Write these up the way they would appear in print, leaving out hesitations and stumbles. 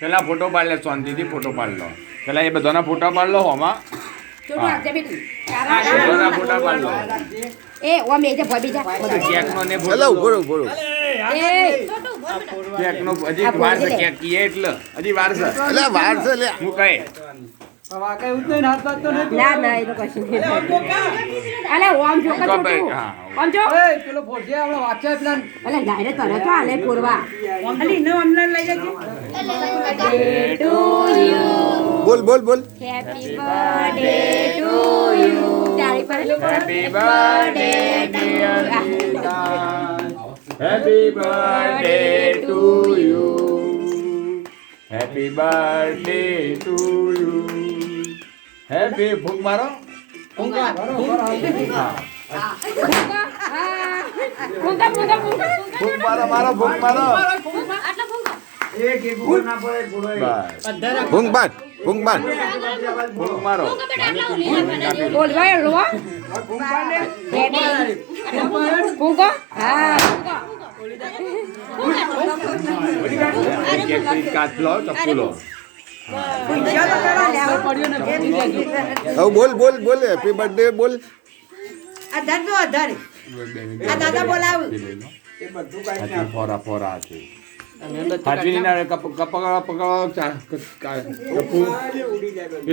પેલા ફોટો પાડ લે, શાંતિથી ફોટો પાડ લો. પેલા એ બધાના ફોટા પાડ લો. હોમાં ફોટા પાડ લો. કેકનો ને ફોટો. કેકનો હજી વાર છે. કેક કીએ એટલે હજી વાર છે. હું કહે બોલ બોલ બોલ. Happy birthday to you. Happy birthday dear happy birthday to you. Happy birthday to you. Happy ફૂંક મારો. ફૂંક મારો મારો ફૂંક મારો. ભૂંગ બાટ ફૂંક મારો. કાચ લો, ચપ્પુ લો. હવે બોલ બોલ બોલ. હેપી બર્થડે બોલ. ફોરા ફોરા છે. એ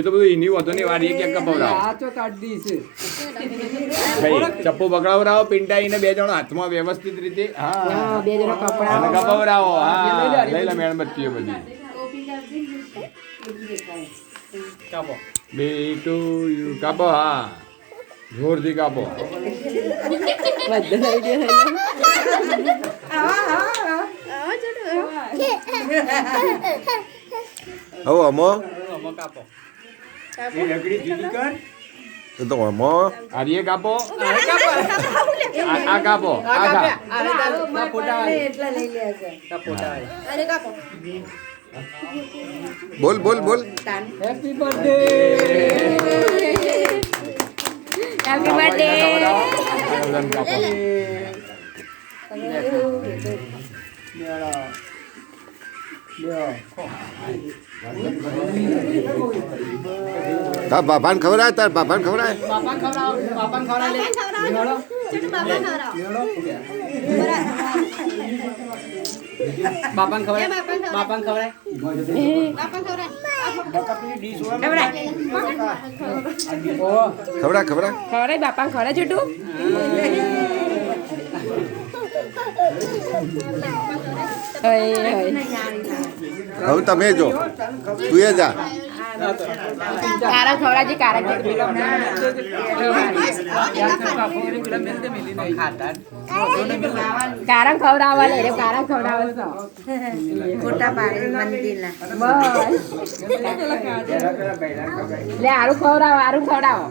તો બધું એની વધુ ની વાળી ક્યાં કપાવડાવો. ચપ્પુ પકડાવડાવો. પિંટાઈને 2 જણો હાથમાં વ્યવસ્થિત રીતે કપાવડાવો. હા લઈ લે મેણબત્તીઓ બધી. બેટુ યુ કાપો. હા જોરથી કાપો. હવે અમો તો અમો આર્ય કાપો. આ કાપો. બોલ બોલ બોલ. Happy birthday. Happy birthday. તાર બાપાને ખવડાય. તાર બાપાને ખવડાય. ખવડા ખવડા બાપા ખવડાય છોટું. હવે તમે જો. તું એ જા. કારા ખવડાજી. કારા કારા ખવડાવવા લે રે. કારા ખવડાવવા ખોટા પાડે મંદિરના. લે આરું ખવડાવો.